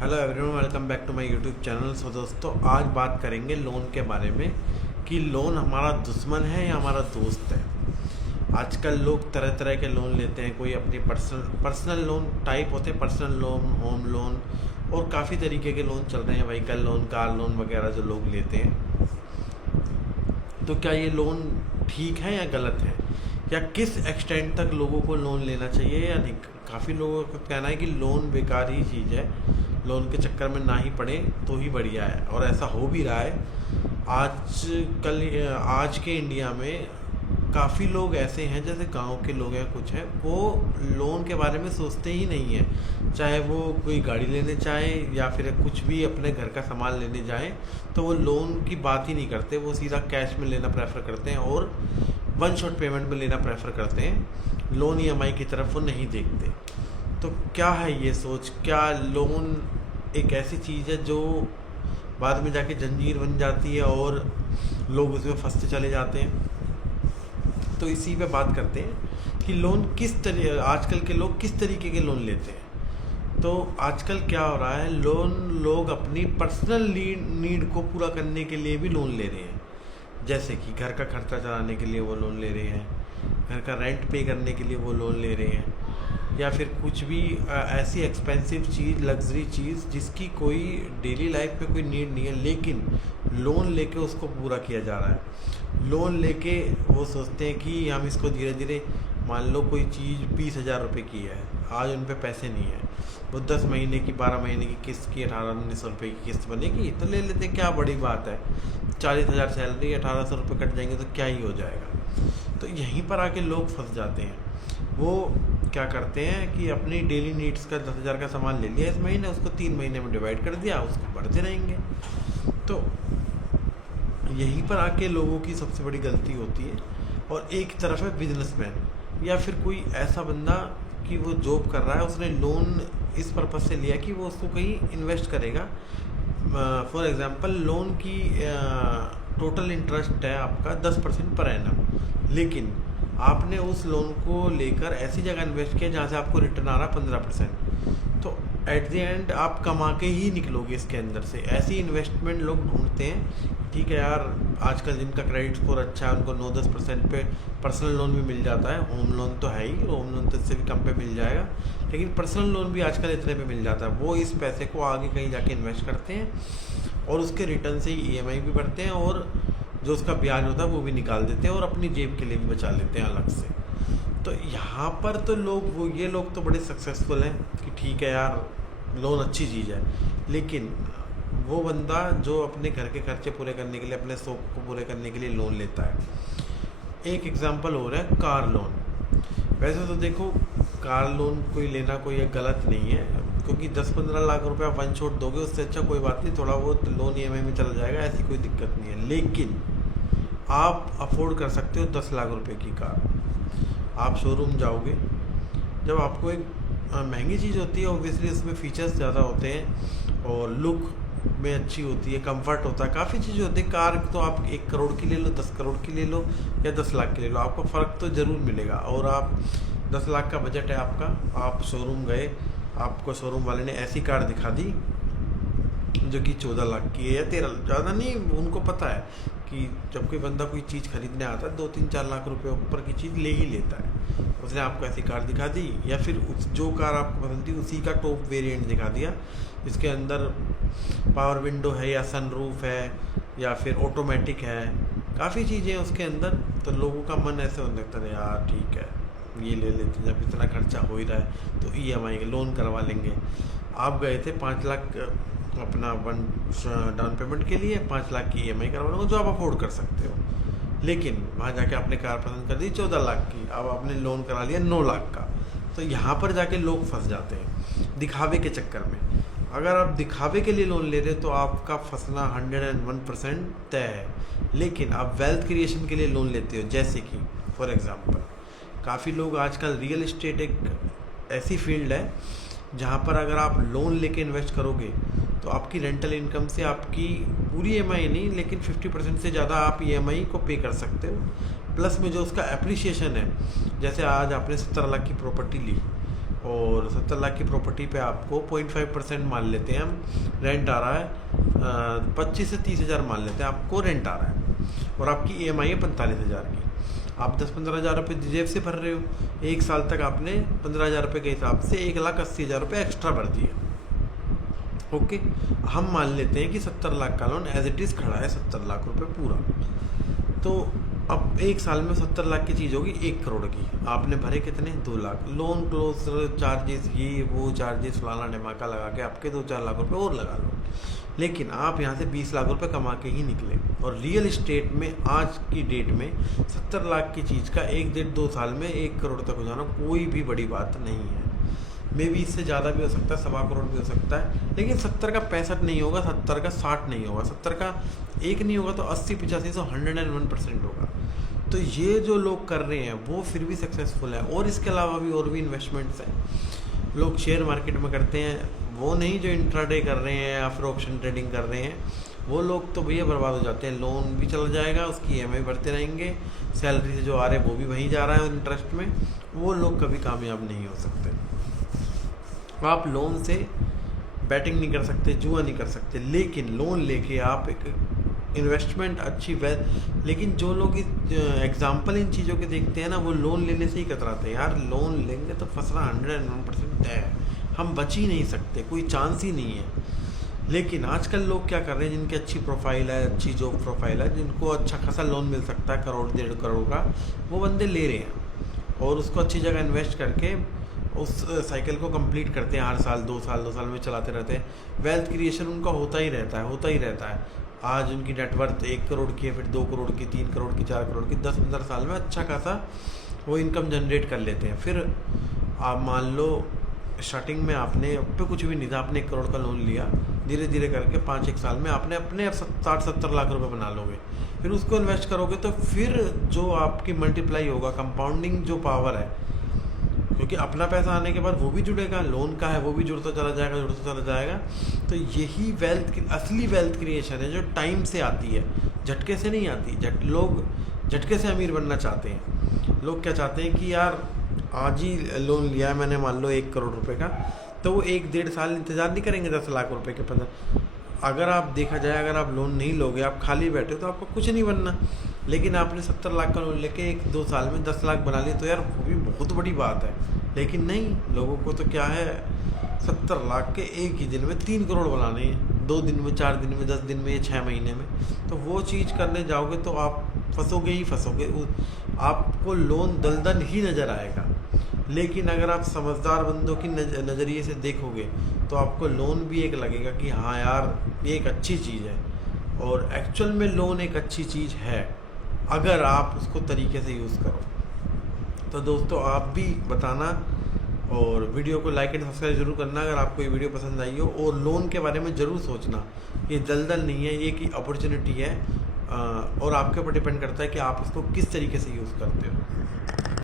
Hello everyone, welcome back to my YouTube channel. So दोस्तों, आज बात करेंगे लोन के बारे में कि लोन हमारा दुश्मन है या हमारा दोस्त है। आजकल लोग तरह तरह के लोन लेते हैं। कोई अपनी पर्सनल लोन टाइप होते हैं, पर्सनल लोन, होम लोन और काफ़ी तरीके के लोन चल रहे हैं, व्हीकल लोन, कार लोन वगैरह जो लोग लेते हैं। तो क्या ये लोन ठीक है या गलत है, या किस एक्सटेंट तक लोगों को लोन लेना चाहिए या नहीं। काफ़ी लोगों का कहना है कि लोन बेकार ही चीज़ है, लोन के चक्कर में ना ही पड़े तो ही बढ़िया है, और ऐसा हो भी रहा है। आज के इंडिया में काफ़ी लोग ऐसे हैं, जैसे गांव के लोग हैं, कुछ हैं, वो लोन के बारे में सोचते ही नहीं हैं। चाहे वो कोई गाड़ी लेने चाहे या फिर कुछ भी अपने घर का सामान लेने जाएं, तो वो लोन की बात ही नहीं करते। वो सीधा कैश में लेना प्रेफर करते हैं और वन शॉट पेमेंट में लेना प्रेफर करते हैं। लोन ईएमआई की तरफ वो नहीं देखते। तो क्या है ये सोच, क्या लोन एक ऐसी चीज़ है जो बाद में जाके जंजीर बन जाती है और लोग उसमें फंसते चले जाते हैं। तो इसी पे बात करते हैं कि लोन आजकल के लोग किस तरीके के लोन लेते हैं। तो आजकल क्या हो रहा है, लोग अपनी पर्सनल नीड को पूरा करने के लिए भी लोन ले रहे हैं। जैसे कि घर का खर्चा चलाने के लिए वो लोन ले रहे हैं, घर का रेंट पे करने के लिए वो लोन ले रहे हैं, या फिर कुछ भी ऐसी एक्सपेंसिव चीज़, लग्जरी चीज़ जिसकी कोई डेली लाइफ में कोई नीड नहीं है, लेकिन लोन लेके उसको पूरा किया जा रहा है। लोन लेके वो सोचते हैं कि हम इसको धीरे धीरे, मान लो कोई चीज़ 20,000 रुपये की है, आज उन पे पैसे नहीं है, वो 10 महीने की, 12 महीने की किस्त की 1800-1900 रुपये की किस्त बनेगी तो ले लेते, क्या बड़ी बात है। 40,000 सैलरी, 1800 रुपये कट जाएंगे तो क्या ही हो जाएगा। तो यहीं पर आके लोग फंस जाते हैं। वो क्या करते हैं कि अपनी डेली नीड्स का 10,000 का सामान ले लिया इस महीने, उसको 3 महीने में डिवाइड कर दिया, उसको बढ़ते रहेंगे। तो यहीं पर आके लोगों की सबसे बड़ी गलती होती है। और एक तरफ है बिजनेसमैन या फिर कोई ऐसा बंदा कि वो जॉब कर रहा है, उसने लोन इस पर्पज़ से लिया कि वो उसको कहीं इन्वेस्ट करेगा। फॉर एग्जांपल, लोन की टोटल इंटरेस्ट है आपका 10% पर एनम, लेकिन आपने उस लोन को लेकर ऐसी जगह इन्वेस्ट किया जहाँ से आपको रिटर्न आ रहा है 15%। तो एट द एंड आप कमा के ही निकलोगे इसके अंदर से। ऐसी इन्वेस्टमेंट लोग ढूंढते हैं। ठीक है यार, आजकल जिनका क्रेडिट स्कोर अच्छा है उनको 9-10% पे पर्सनल लोन भी मिल जाता है। होम लोन तो है ही, होम लोन तो इससे भी कम पे मिल जाएगा, लेकिन पर्सनल लोन भी आजकल इतने पे मिल जाता है। वो इस पैसे को आगे कहीं जाके इन्वेस्ट करते हैं और उसके रिटर्न से ही ईएमआई भी भरते हैं, और जो उसका ब्याज होता है वो भी निकाल देते हैं और अपनी जेब के लिए भी बचा लेते हैं अलग से। तो यहाँ पर तो ये लोग तो बड़े सक्सेसफुल हैं कि ठीक है यार, लोन अच्छी चीज़ है, लेकिन वो बंदा जो अपने घर के खर्चे पूरे करने के लिए, अपने शौक को पूरे करने के लिए लोन लेता है। एक एग्जांपल हो रहा है कार लोन। वैसे तो देखो, कार लोन कोई लेना कोई गलत नहीं है, क्योंकि 10-15 लाख रुपए आप वन शॉट दोगे, उससे अच्छा कोई बात नहीं, थोड़ा बहुत लोन ईएमआई में चला जाएगा, ऐसी कोई दिक्कत नहीं है। लेकिन आप अफोर्ड कर सकते हो 10 लाख रुपए की कार। आप शोरूम जाओगे, जब आपको एक महंगी चीज़ होती है, ऑब्वियसली उसमें फीचर्स ज़्यादा होते हैं और लुक में अच्छी होती है, कंफर्ट होता है, काफ़ी चीज़ें होती है। कार तो आप 1 करोड़ की ले लो, 10 करोड़ की ले लो या 10 लाख की ले लो, आपको फ़र्क तो ज़रूर मिलेगा। और आप 10 लाख का बजट है आपका, आप शोरूम गए, आपको शोरूम वाले ने ऐसी कार दिखा दी जो कि 14 लाख की है या 13, ज़्यादा नहीं, उनको पता है कि जब कोई बंदा कोई चीज़ खरीदने आता है 2-3-4 लाख रुपए ऊपर की चीज़ ले ही लेता है। उसने आपको ऐसी कार दिखा दी, या फिर जो कार आपको पसंद थी उसी का टॉप वेरिएंट दिखा दिया, जिसके अंदर पावर विंडो है या सनरूफ है या फिर ऑटोमेटिक है, काफ़ी चीज़ें हैं उसके अंदर। तो लोगों का मन ऐसे होने लगता है, यार ठीक है ये ले लेते, जब इतना खर्चा हो ही रहा है तो ईएमआई लोन करवा लेंगे। आप गए थे 5 लाख अपना डाउन पेमेंट के लिए, 5 लाख की ईएमआई करवा लो जो आप अफोर्ड कर सकते हो, लेकिन वहाँ जाके आपने कार पसंद कर दी 14 लाख की, अब आपने लोन करा लिया 9 लाख का। तो यहाँ पर जाके लोग फंस जाते हैं दिखावे के चक्कर में। अगर आप दिखावे के लिए लोन ले रहे हो तो आपका फंसना 101% तय है। लेकिन आप वेल्थ क्रिएशन के लिए लोन लेते हो, जैसे कि फॉर एग्जांपल, काफ़ी लोग आजकल, रियल एस्टेट एक ऐसी फील्ड है जहाँ पर अगर आप लोन लेके इन्वेस्ट करोगे तो आपकी रेंटल इनकम से आपकी पूरी ईएमआई नहीं, लेकिन 50% से ज़्यादा आप ईएमआई को पे कर सकते हो। प्लस में जो उसका एप्रिसिएशन है, जैसे आज आपने 17 लाख की प्रॉपर्टी ली, और 70 लाख की प्रॉपर्टी पे आपको 0.5% मान लेते हैं हम रेंट आ रहा है, 25 से 30 हज़ार मान लेते हैं आपको रेंट आ रहा है, और आपकी EMI है 45 हज़ार की। आप 10-15 हज़ार रुपये जेब से भर रहे हो, 1 साल तक आपने 15 हज़ार रुपये के हिसाब से 1,80,000 रुपये एक्स्ट्रा भर दिए। ओके, हम मान लेते हैं कि 70 लाख का लोन एज इट इज़ खड़ा है, 70 लाख रुपये पूरा। तो अब 1 साल में 70 लाख की चीज़ होगी 1 करोड़ की, आपने भरे कितने, 2 लाख। लोन क्लोज चार्जेस, ये वो चार्जेस, फलाना ढमाका लगा के आपके 2-4 लाख रुपए और लगा लो, लेकिन आप यहाँ से 20 लाख रुपए कमा के ही निकले। और रियल इस्टेट में आज की डेट में 70 लाख की चीज़ का 1-1.5-2 साल में 1 करोड़ तक हो जाना कोई भी बड़ी बात नहीं है। मे भी इससे ज़्यादा भी हो सकता है, 1.25 करोड़ भी हो सकता है, लेकिन 70 का 65 नहीं होगा, 70 का 60 नहीं होगा, 70 का 1 नहीं होगा तो 80-85 से 101% होगा। तो ये जो लोग कर रहे हैं वो फिर भी सक्सेसफुल है। और इसके अलावा भी और भी इन्वेस्टमेंट्स हैं, लोग शेयर मार्केट में करते हैं, वो नहीं जो इंट्राडे कर रहे हैं या फिर ऑप्शन ट्रेडिंग कर रहे हैं, वो लोग तो भैया बर्बाद हो जाते हैं। लोन भी चला जाएगा, उसकी EMI भरते रहेंगे, सैलरी से जो आ रहे हैं वो भी वहीं जा रहा है इंटरेस्ट में, वो लोग कभी कामयाब नहीं हो सकते। आप लोन से बैटिंग नहीं कर सकते, जुआ नहीं कर सकते, लेकिन लोन लेके आप एक इन्वेस्टमेंट अच्छी लेकिन जो लोग एग्जाम्पल इन चीज़ों के देखते हैं ना, वो लोन लेने से ही कतराते हैं। यार लोन लेंगे तो फंसना 101% है, हम बच ही नहीं सकते, कोई चांस ही नहीं है। लेकिन आजकल लोग क्या कर रहे हैं, जिनकी अच्छी प्रोफाइल है, अच्छी जॉब प्रोफाइल है, जिनको अच्छा खासा लोन मिल सकता है 1-1.5 करोड़ का, वो बंदे ले रहे हैं और उसको अच्छी जगह इन्वेस्ट करके उस साइकिल को कंप्लीट करते हैं। हर साल 2 साल में चलाते रहते हैं। वेल्थ क्रिएशन उनका होता ही रहता है। आज उनकी नेटवर्थ 1 करोड़ की है, फिर 2 करोड़ की, 3 करोड़ की, 4 करोड़ की, 10-15 साल में अच्छा खासा वो इनकम जनरेट कर लेते हैं। फिर आप मान लो स्टार्टिंग में आपने पे कुछ भी नहीं था, आपने 1 करोड़ का लोन लिया, धीरे धीरे करके 5-1 साल में आपने अपने 60-70 लाख रुपए बना लोगे। फिर उसको इन्वेस्ट करोगे तो फिर जो आपकी मल्टीप्लाई होगा, कंपाउंडिंग जो पावर है, क्योंकि अपना पैसा आने के बाद वो भी जुड़ेगा, लोन का है वो भी जुड़ता चला जाएगा। तो यही असली वेल्थ क्रिएशन है जो टाइम से आती है, झटके से नहीं आती। लोग झटके से अमीर बनना चाहते हैं। लोग क्या चाहते हैं कि यार आज ही लोन लिया है मैंने, मान लो 1 करोड़ रुपए का, तो वो 1-1.5 साल इंतज़ार नहीं करेंगे 10 लाख रुपए के 15। अगर आप देखा जाए, अगर आप लोन नहीं लोगे, आप खाली बैठे तो आपको कुछ नहीं बनना। लेकिन आपने 70 लाख का लोन लेके 1-2 साल में 10 लाख बना लिए, तो यार वो भी बहुत बड़ी बात है। लेकिन नहीं, लोगों को तो क्या है, 70 लाख के एक ही दिन में 3 करोड़ बनाने हैं, 2 दिन में, 4 दिन में, 10 दिन में, या 6 महीने में। तो वो चीज़ करने जाओगे तो आप फंसोगे ही फंसोगे, आपको लोन दलदल ही नज़र आएगा। लेकिन अगर आप समझदार बंदों की नज़रिए से देखोगे तो आपको लोन भी एक लगेगा कि हाँ यार ये एक अच्छी चीज़ है, और एक्चुअल में लोन एक अच्छी चीज़ है अगर आप उसको तरीके से यूज़ करो। तो दोस्तों आप भी बताना, और वीडियो को लाइक एंड सब्सक्राइब जरूर करना अगर आपको ये वीडियो पसंद आई हो। और लोन के बारे में ज़रूर सोचना, ये दलदल नहीं है, ये एक अपॉर्चुनिटी है, और आपके ऊपर डिपेंड करता है कि आप इसको किस तरीके से यूज़ करते हो।